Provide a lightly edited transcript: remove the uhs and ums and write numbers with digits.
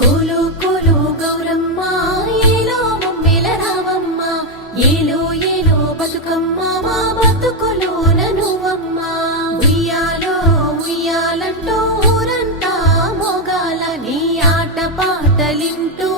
కోలు కోలు గౌరమ్మ ఏలో మమ్మెల రావమ్మ ఏలో ఏలో బతుకమ్మ మా బతుకులోన నువ్వమ్మ ఉయ్యాలో ఉయ్యాలంటూ ఊరంతా మోగాల నీ ఆట పాటలింటూ